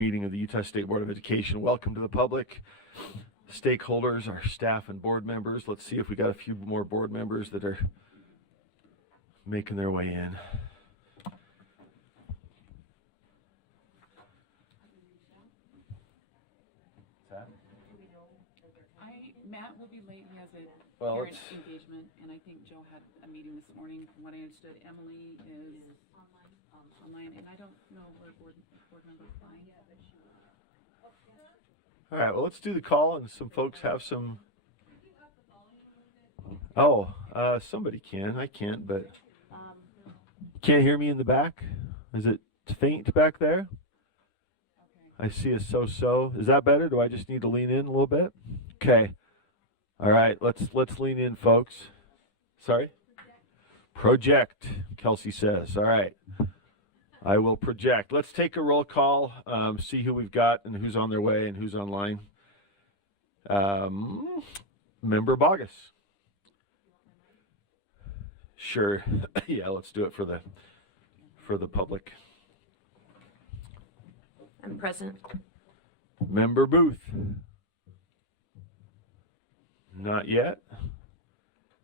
Meeting of the Utah State Board of Education. Welcome to the public, stakeholders, our staff and board members. Let's see if we got a few more board members that are making their way in. Matt will be late. He has a parent engagement, and I think Joe had a meeting this morning. From what I understood, Emily is online, and I don't know where board member flying. All right, well, let's do the call, and some folks have some. Oh, somebody can. I can't, but can't hear me in the back. Is it faint back there? Okay. I see a so-so. Is that better? Do I just need to lean in a little bit? Okay. All right, let's lean in, folks. Sorry? Project, Kelsey says. All right. I will project. Let's take a roll call, see who we've got and who's on their way and who's online. Member Bogus. Sure. Yeah, let's do it for the public. I'm present. Member Booth. Not yet.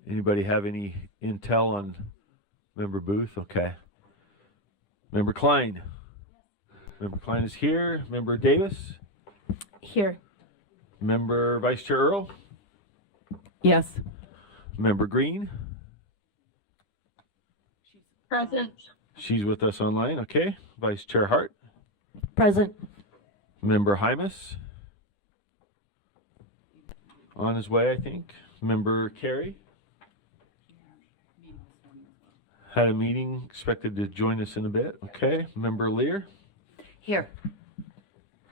Anybody have any intel on Member Booth? Okay. Member Klein. Member Klein is here. Member Davis. Here. Member Vice Chair Earl. Yes. Member Green. Present. She's with us online. Okay. Vice Chair Hart. Present. Member Hymas. On his way, I think. Member Carey. Had a meeting, expected to join us in a bit. Okay. Member Lear. Here.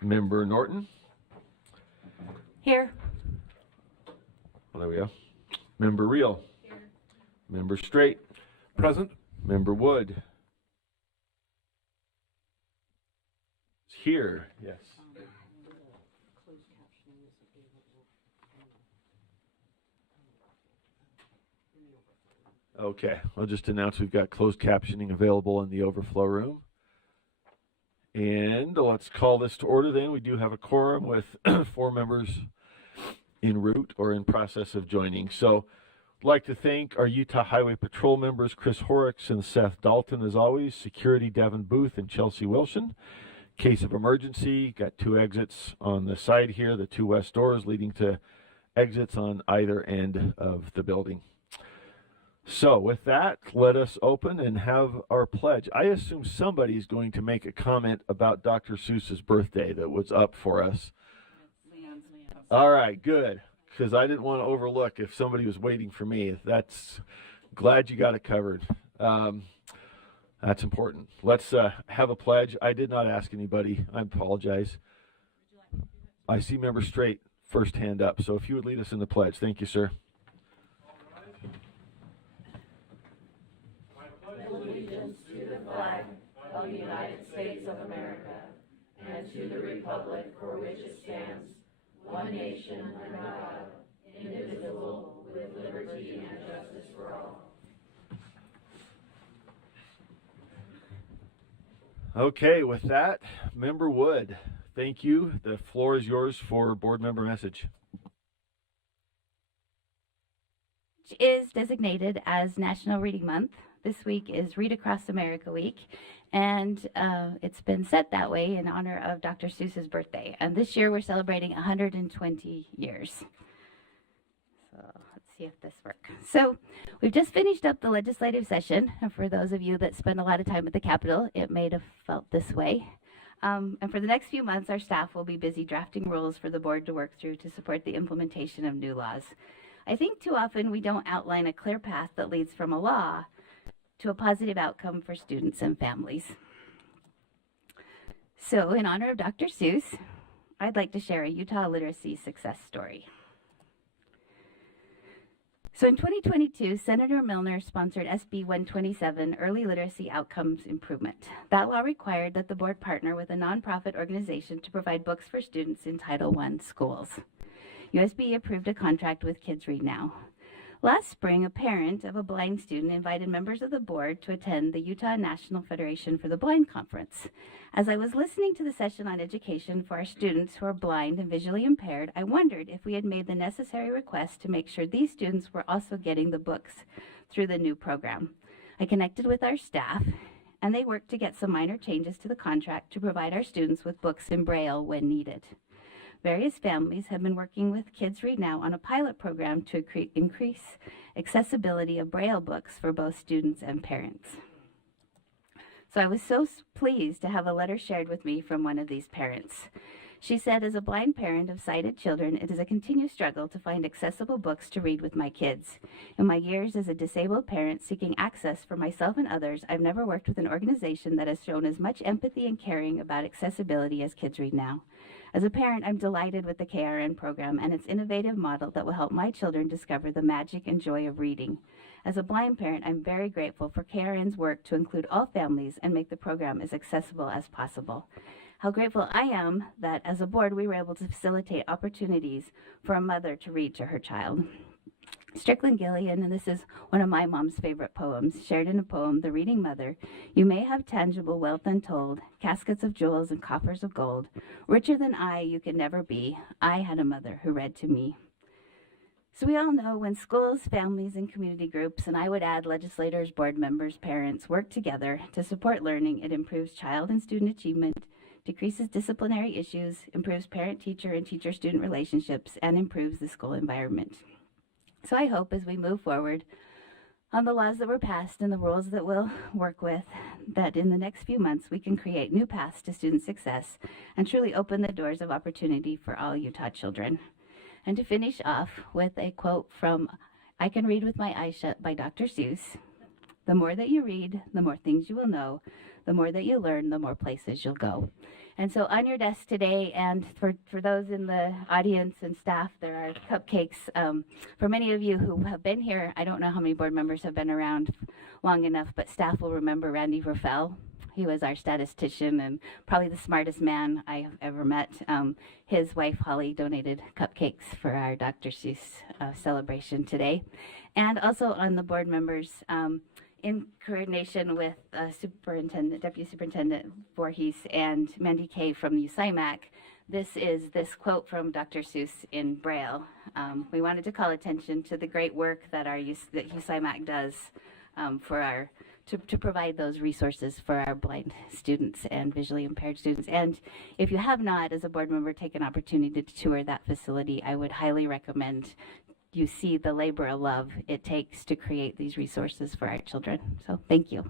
Member Norton. Here. Well, there we go. Member Reel. Here. Member Straight. Present. Member Wood. Here. Yes. Okay, I'll just announce we've got closed captioning available in the overflow room. And let's call this to order then. We do have a quorum with 4 members en route or in process of joining. So I'd like to thank our Utah Highway Patrol members, Chris Horrocks and Seth Dalton, as always. Security, Devin Booth and Chelsea Wilson. Case of emergency, got 2 exits on the side here, the 2 west doors leading to exits on either end of the building. So with that, let us open and have our pledge. I assume somebody's going to make a comment about Dr. Seuss's birthday that was up for us. Leon's. All right, good, because I didn't want to overlook if somebody was waiting for me. That's glad you got it covered. That's important. Let's have a pledge. I did not ask anybody. I apologize. I see Member Straight first hand up, so if you would lead us in the pledge. Thank you, sir. Allegiance to the flag of the United States of America and to the republic for which it stands, one nation under God, indivisible, with liberty and justice for all. Okay, with that, Member Wood, thank you. The floor is yours for board member message. Is designated as National Reading Month. This week is Read Across America Week, and it's been set that way in honor of Dr. Seuss's birthday. And this year we're celebrating 120 years. So let's see if this works. So we've just finished up the legislative session. And for those of you that spend a lot of time at the Capitol, it may have felt this way. And for the next few months, our staff will be busy drafting rules for the board to work through to support the implementation of new laws. I think too often we don't outline a clear path that leads from a law to a positive outcome for students and families. So in honor of Dr. Seuss, I'd like to share a Utah literacy success story. So in 2022, Senator Milner sponsored SB 127, Early Literacy Outcomes Improvement. That law required that the board partner with a nonprofit organization to provide books for students in Title I schools. USB approved a contract with Kids Read Now. Last spring, a parent of a blind student invited members of the board to attend the Utah National Federation for the Blind Conference. As I was listening to the session on education for our students who are blind and visually impaired, I wondered if we had made the necessary request to make sure these students were also getting the books through the new program. I connected with our staff, and they worked to get some minor changes to the contract to provide our students with books in Braille when needed. Various families have been working with Kids Read Now on a pilot program to increase accessibility of Braille books for both students and parents. So I was so pleased to have a letter shared with me from one of these parents. She said, as a blind parent of sighted children, it is a continuous struggle to find accessible books to read with my kids. In my years as a disabled parent seeking access for myself and others, I've never worked with an organization that has shown as much empathy and caring about accessibility as Kids Read Now. As a parent, I'm delighted with the KRN program and its innovative model that will help my children discover the magic and joy of reading. As a blind parent, I'm very grateful for KRN's work to include all families and make the program as accessible as possible. How grateful I am that as a board we were able to facilitate opportunities for a mother to read to her child. Strickland Gillian, and this is one of my mom's favorite poems, shared in a poem, The Reading Mother. You may have tangible wealth untold, caskets of jewels and coffers of gold. Richer than I you could never be. I had a mother who read to me. So we all know when schools, families, and community groups, and I would add legislators, board members, parents, work together to support learning, it improves child and student achievement, decreases disciplinary issues, improves parent-teacher and teacher-student relationships, and improves the school environment. So I hope as we move forward on the laws that were passed and the rules that we'll work with, that in the next few months we can create new paths to student success and truly open the doors of opportunity for all Utah children. And to finish off with a quote from I Can Read With My Eyes Shut by Dr. Seuss. The more that you read, the more things you will know. The more that you learn, the more places you'll go. And so on your desk today, and for those in the audience and staff, there are cupcakes. For many of you who have been here, I don't know how many board members have been around long enough, but staff will remember Randy Verfel. He was our statistician and probably the smartest man I have ever met. His wife, Holly, donated cupcakes for our Dr. Seuss celebration today. And also on the board members, in coordination with Deputy Superintendent Voorhees and Mandy Kay from USIMAC, this is this quote from Dr. Seuss in Braille. We wanted to call attention to the great work that that USIMAC does to provide those resources for our blind students and visually impaired students. And if you have not, as a board member, taken an opportunity to tour that facility, I would highly recommend you see the labor of love it takes to create these resources for our children. So thank you.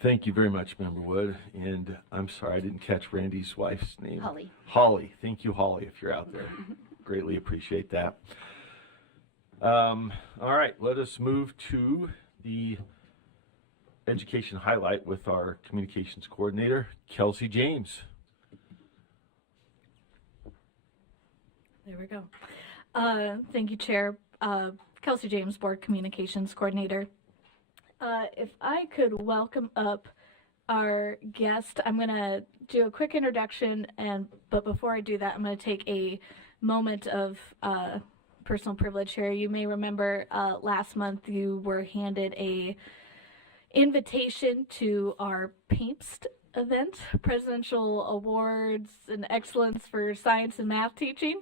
Thank you very much, Member Wood. And I'm sorry I didn't catch Randy's wife's name. Holly. Holly. Thank you, Holly, if you're out there. Greatly appreciate that. All right, let us move to the education highlight with our communications coordinator, Kelsey James. There we go. Thank you, Chair. Kelsey James, Board Communications Coordinator. If I could welcome up our guest, I'm going to do a quick introduction, but before I do that, I'm going to take a moment of personal privilege here. You may remember last month you were handed a invitation to our PAIMST event, Presidential Awards and Excellence for Science and Math Teaching.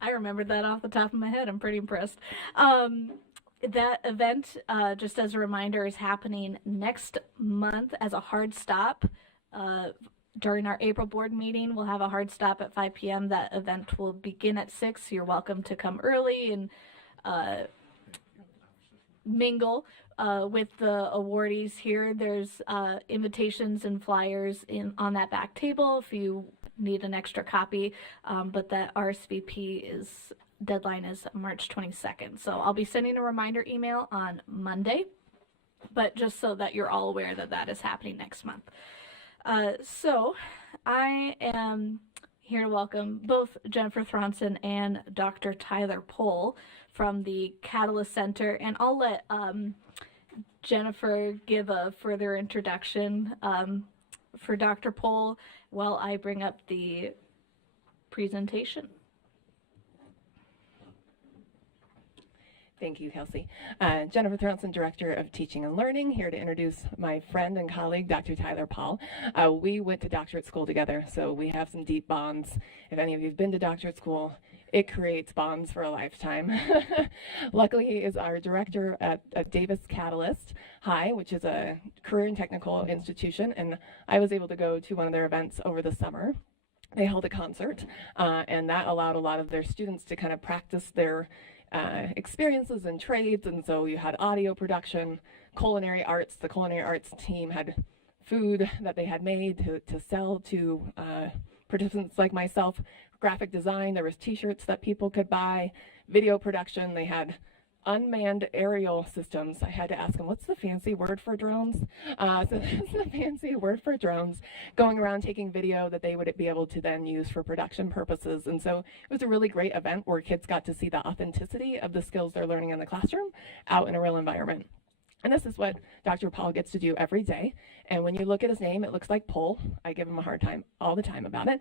I remembered that off the top of my head. I'm pretty impressed. That event, just as a reminder, is happening next month as a hard stop. During our April board meeting, we'll have a hard stop at 5 p.m. That event will begin at 6. You're welcome to come early and mingle with the awardees here. There's invitations and flyers on that back table if you need an extra copy, but that RSVP deadline is March 22nd. So I'll be sending a reminder email on Monday, but just so that you're all aware that that is happening next month. So I am here to welcome both Jennifer Thronson and Dr. Tyler Pohl from the Catalyst Center, and I'll let Jennifer give a further introduction for Dr. Pohl while I bring up the presentation. Thank you, Kelsey. Jennifer Thronson, Director of Teaching and Learning, here to introduce my friend and colleague, Dr. Tyler Pohl. We went to doctorate school together, so we have some deep bonds. If any of you have been to doctorate school, it creates bonds for a lifetime. Luckily, he is our director at Davis Catalyst High, which is a career and technical institution, and I was able to go to one of their events over the summer. They held a concert, and that allowed a lot of their students to kind of practice their experiences and trades. And so you had audio production, culinary arts. The culinary arts team had food that they had made to sell to participants like myself. Graphic design, there was t-shirts that people could buy. Video production, they had unmanned aerial systems. I had to ask them, what's the fancy word for drones? So that's the fancy word for drones, going around taking video that they would be able to then use for production purposes. And so it was a really great event where kids got to see the authenticity of the skills they're learning in the classroom out in a real environment. And this is what Dr. Pohl gets to do every day. And when you look at his name, it looks like Pohl. I give him a hard time all the time about it.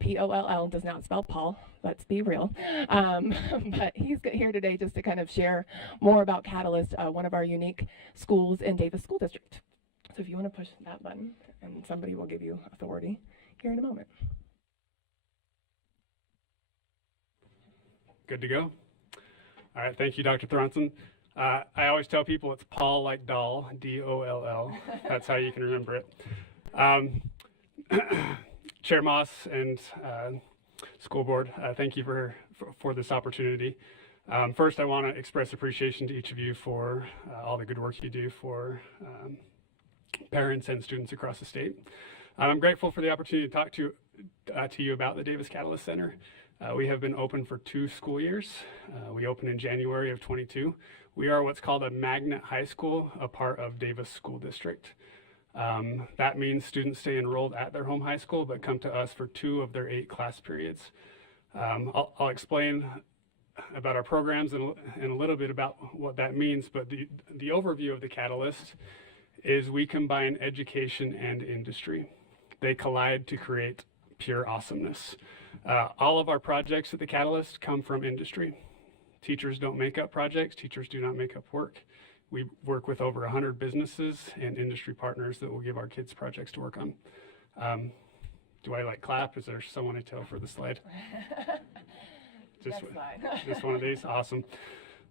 P-O-L-L does not spell Paul. Let's be real. But he's here today just to kind of share more about Catalyst, one of our unique schools in Davis School District. So if you want to push that button, and somebody will give you authority here in a moment. Good to go? All right, thank you, Dr. Thronson. I always tell people it's Paul like doll, D-O-L-L. That's how you can remember it. Chair Moss and school board, thank you for this opportunity. First, I want to express appreciation to each of you for all the good work you do for parents and students across the state. I'm grateful for the opportunity to talk to you about the Davis Catalyst Center. We have been open for 2 school years. We opened in January of 22. We are what's called a magnet high school, a part of Davis School District. That means students stay enrolled at their home high school, but come to us for 2 of their 8 class periods. I'll explain about our programs and a little bit about what that means, but the overview of the Catalyst is we combine education and industry. They collide to create pure awesomeness. All of our projects at the Catalyst come from industry. Teachers don't make up projects. Teachers do not make up work. We work with over 100 businesses and industry partners that will give our kids projects to work on. Do I clap? Is there someone I tell for the slide? Just one of these? Awesome.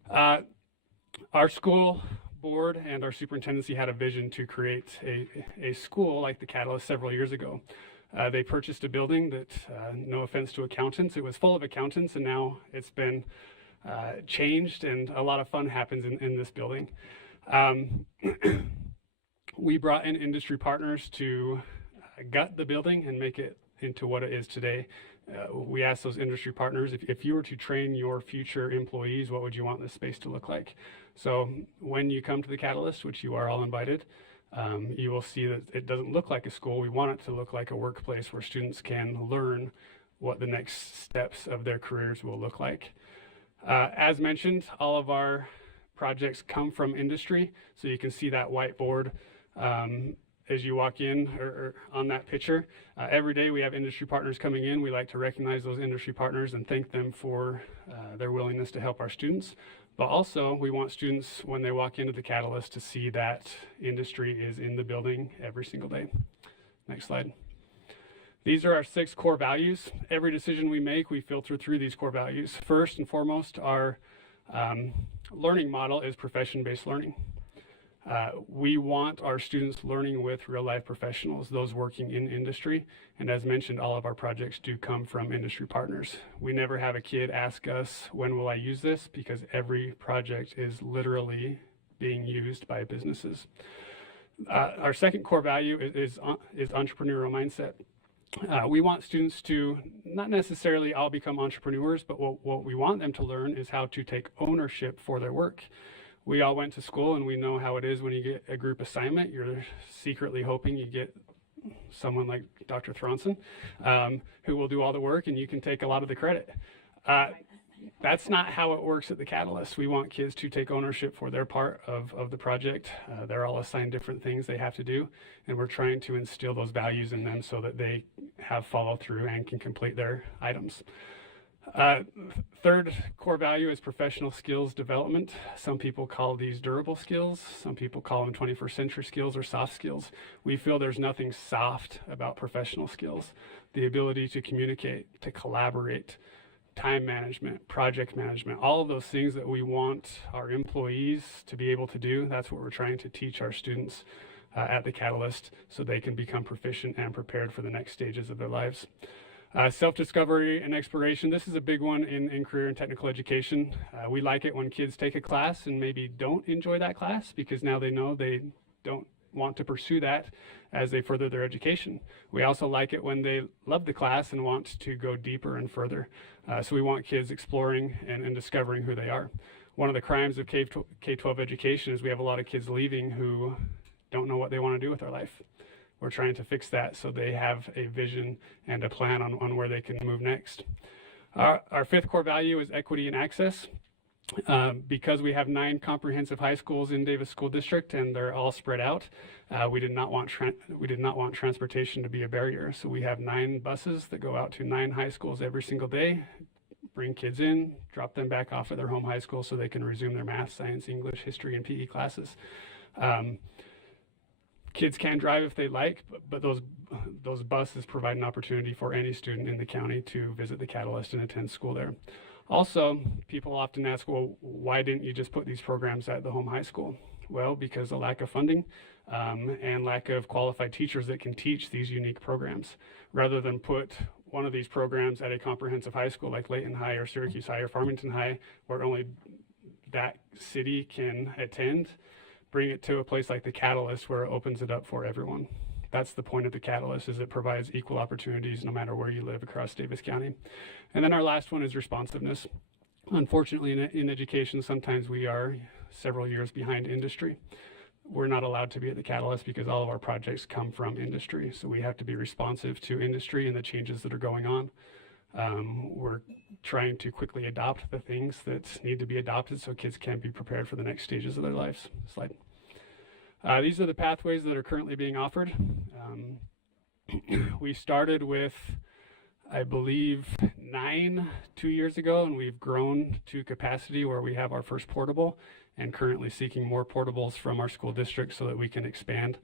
Our school board and our superintendency had a vision to create a school like the Catalyst several years ago. They purchased a building that, no offense to accountants, it was full of accountants, and now it's been changed, and a lot of fun happens in this building. We brought in industry partners to gut the building and make it into what it is today. We asked those industry partners, if you were to train your future employees, what would you want this space to look like? So when you come to the Catalyst, which you are all invited, you will see that it doesn't look like a school. We want it to look like a workplace where students can learn what the next steps of their careers will look like. As mentioned, all of our projects come from industry, so you can see that whiteboard as you walk in or on that picture. Every day we have industry partners coming in. We like to recognize those industry partners and thank them for their willingness to help our students. But also, we want students, when they walk into the Catalyst, to see that industry is in the building every single day. Next slide. These are our 6 core values. Every decision we make, we filter through these core values. First and foremost, our learning model is profession-based learning. We want our students learning with real-life professionals, those working in industry. And as mentioned, all of our projects do come from industry partners. We never have a kid ask us, when will I use this? Because every project is literally being used by businesses. Our second core value is entrepreneurial mindset. We want students to not necessarily all become entrepreneurs, but what we want them to learn is how to take ownership for their work. We all went to school and we know how it is when you get a group assignment. You're secretly hoping you get someone like Dr. Thronson, who will do all the work and you can take a lot of the credit. That's not how it works at the Catalyst. We want kids to take ownership for their part of the project. They're all assigned different things they have to do, and we're trying to instill those values in them so that they have follow through and can complete their items. Third core value is professional skills development. Some people call these durable skills. Some people call them 21st century skills or soft skills. We feel there's nothing soft about professional skills. The ability to communicate, to collaborate, time management, project management, all of those things that we want our employees to be able to do. That's what we're trying to teach our students at the Catalyst so they can become proficient and prepared for the next stages of their lives. Self-discovery and exploration. This is a big one in career and technical education. We like it when kids take a class and maybe don't enjoy that class because now they know they don't want to pursue that as they further their education. We also like it when they love the class and want to go deeper and further. So we want kids exploring and discovering who they are. One of the crimes of K-12 education is we have a lot of kids leaving who don't know what they want to do with their life. We're trying to fix that so they have a vision and a plan on where they can move next. Our fifth core value is equity and access. Because we have 9 comprehensive high schools in Davis School District and they're all spread out, we did not want transportation to be a barrier. So we have 9 buses that go out to 9 high schools every single day, bring kids in, drop them back off at their home high school so they can resume their math, science, English, history, and PE classes. Kids can drive if they like, but those buses provide an opportunity for any student in the county to visit the Catalyst and attend school there. Also, people often ask, well, why didn't you just put these programs at the home high school? Well, because of lack of funding and lack of qualified teachers that can teach these unique programs. Rather than put one of these programs at a comprehensive high school like Layton High or Syracuse High or Farmington High, where only that city can attend, bring it to a place like the Catalyst where it opens it up for everyone. That's the point of the Catalyst, is it provides equal opportunities no matter where you live across Davis County. And then our last one is responsiveness. Unfortunately, in education, sometimes we are several years behind industry. We're not allowed to be at the Catalyst because all of our projects come from industry. So we have to be responsive to industry and the changes that are going on. We're trying to quickly adopt the things that need to be adopted so kids can be prepared for the next stages of their lives. Slide. These are the pathways that are currently being offered. We started with, I believe, 9 2 years ago, and we've grown to capacity where we have our first portable and currently seeking more portables from our school district so that we can expand.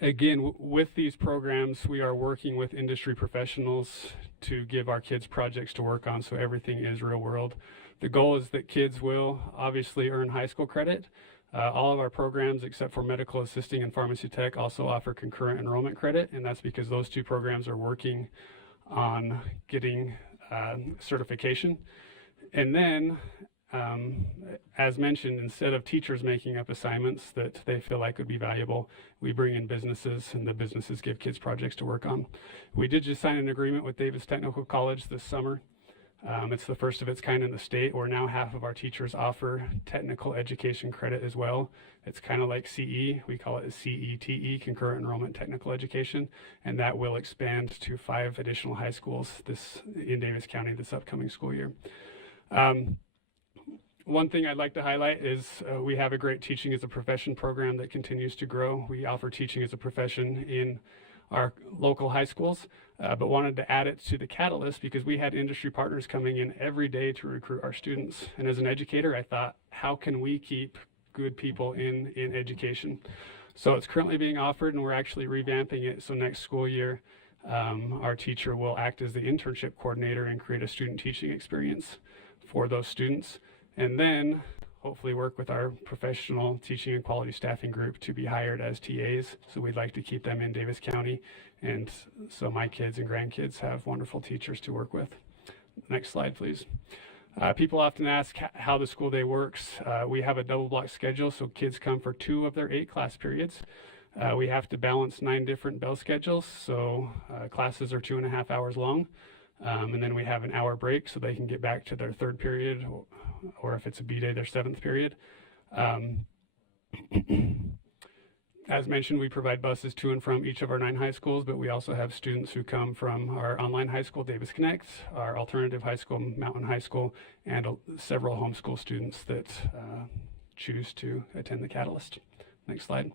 Again, with these programs, we are working with industry professionals to give our kids projects to work on so everything is real world. The goal is that kids will obviously earn high school credit. All of our programs, except for medical assisting and pharmacy tech, also offer concurrent enrollment credit, and that's because those 2 programs are working on getting certification. And then, as mentioned, instead of teachers making up assignments that they feel like would be valuable, we bring in businesses, and the businesses give kids projects to work on. We did just sign an agreement with Davis Technical College this summer. It's the first of its kind in the state, where now half of our teachers offer technical education credit as well. It's kind of like CE. We call it CETE, Concurrent Enrollment Technical Education, and that will expand to 5 additional high schools in Davis County this upcoming school year. One thing I'd like to highlight is we have a great Teaching as a Profession program that continues to grow. We offer teaching as a profession in our local high schools, but wanted to add it to the Catalyst because we had industry partners coming in every day to recruit our students. And as an educator, I thought, how can we keep good people in education? So it's currently being offered, and we're actually revamping it. So next school year, our teacher will act as the internship coordinator and create a student teaching experience for those students. And then hopefully work with our professional teaching and quality staffing group to be hired as TAs. So we'd like to keep them in Davis County. And so my kids and grandkids have wonderful teachers to work with. Next slide, please. People often ask how the school day works. We have a double block schedule, so kids come for 2 of their 8 class periods. We have to balance 9 different bell schedules, so classes are 2.5 hours long. And then we have an hour break so they can get back to their 3rd period, or if it's a B day, their 7th period. As mentioned, we provide buses to and from each of our 9 high schools, but we also have students who come from our online high school, Davis Connect, our alternative high school, Mountain High School, and several homeschool students that choose to attend the Catalyst. Next slide.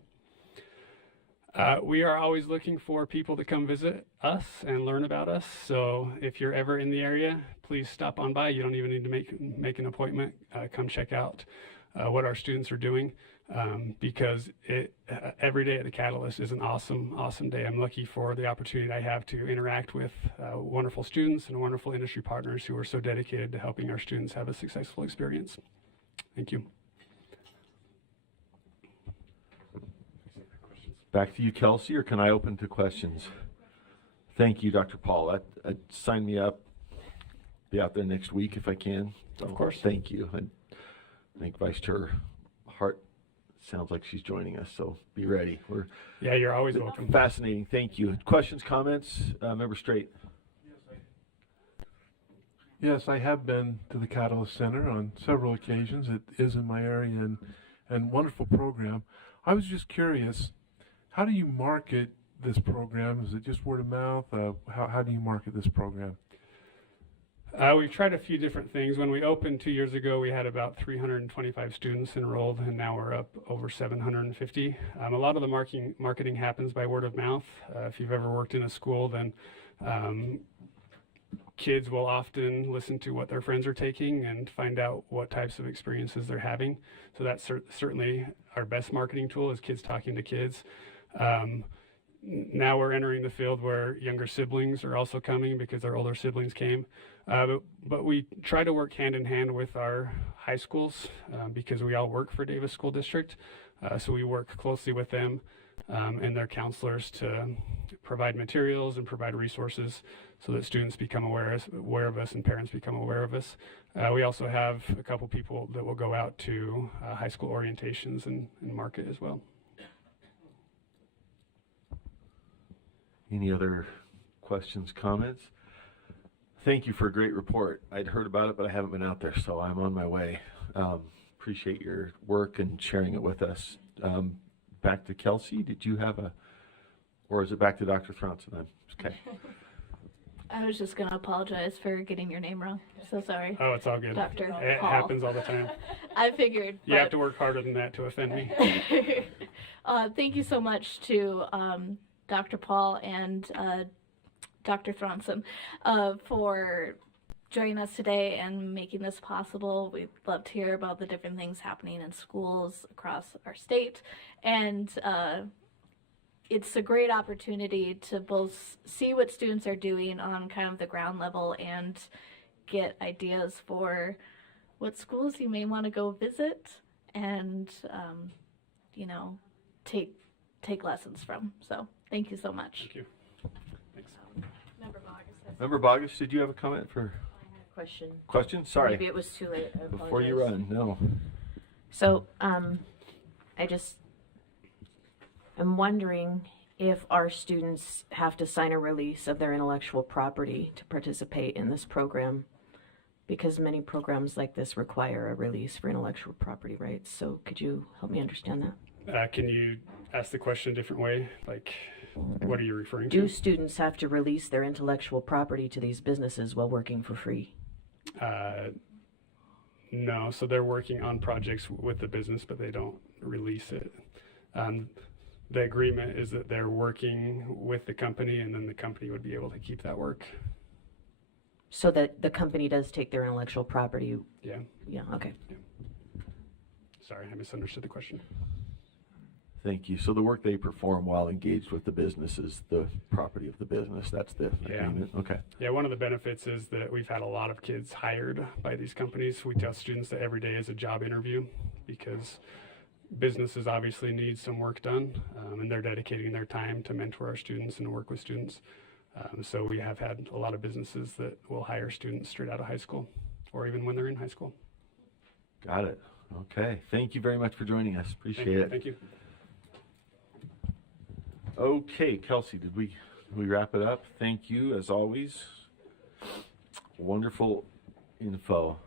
We are always looking for people to come visit us and learn about us. So if you're ever in the area, please stop on by. You don't even need to make an appointment. Come check out what our students are doing, because every day at the Catalyst is an awesome day. I'm lucky for the opportunity I have to interact with wonderful students and wonderful industry partners who are so dedicated to helping our students have a successful experience. Thank you. Back to you, Kelsey, or can I open to questions? Thank you, Dr. Paul. Sign me up. Be out there next week if I can. Of course. Thank you. I think Vice Chair Hart sounds like she's joining us, so be ready. Yeah, you're always welcome. Fascinating. Thank you. Questions, comments? Member Straight. Yes, I have been to the Catalyst Center on several occasions. It is in my area and wonderful program. I was just curious, how do you market this program? Is it just word of mouth? How do you market this program? We've tried a few different things. When we opened 2 years ago, we had about 325 students enrolled, and now we're up over 750. A lot of the marketing happens by word of mouth. If you've ever worked in a school, then kids will often listen to what their friends are taking and find out what types of experiences they're having. So that's certainly our best marketing tool, is kids talking to kids. Now we're entering the field where younger siblings are also coming because our older siblings came. But we try to work hand in hand with our high schools because we all work for Davis School District. So we work closely with them and their counselors to provide materials and provide resources so that students become aware of us and parents become aware of us. We also have a couple people that will go out to high school orientations and market as well. Any other questions, comments? Thank you for a great report. I'd heard about it, but I haven't been out there, so I'm on my way. Appreciate your work and sharing it with us. Back to Kelsey, did you have or is it back to Dr. Thronson? Okay. I was just going to apologize for getting your name wrong. So sorry. Oh, it's all good. Dr. It Paul. happens all the time. I figured. You have to work harder than that to offend me. Thank you so much to Dr. Paul and Dr. Thronson for joining us today and making this possible. We'd love to hear about the different things happening in schools across our state. And it's a great opportunity to both see what students are doing on kind of the ground level and get ideas for what schools you may want to go visit and, take lessons from. So thank you so much. Thank you. Thanks. Member Bogus, did you have a comment for question? Sorry. Maybe it was too late. I Before you apologize. run, no. So, I'm wondering if our students have to sign a release of their intellectual property to participate in this program, because many programs like this require a release for intellectual property rights. So could you help me understand that? Can you ask the question a different way? Like, what are you referring to? Do students have to release their intellectual property to these businesses while working for free? No, so they're working on projects with the business, but they don't release it. The agreement is that they're working with the company, and then the company would be able to keep that work. So that the company does take their intellectual property? Yeah. Yeah, okay. Sorry, I misunderstood the question. Thank you. So the work they perform while engaged with the business is the property of the business. That's the agreement? Okay. Yeah, one of the benefits is that we've had a lot of kids hired by these companies. We tell students that every day is a job interview because businesses obviously need some work done, and they're dedicating their time to mentor our students and work with students. So we have had a lot of businesses that will hire students straight out of high school or even when they're in high school. Got it. Okay. Thank you very much for joining us. Appreciate it. Thank you. Okay, Kelsey, did we wrap it up? Thank you, as always. Wonderful info.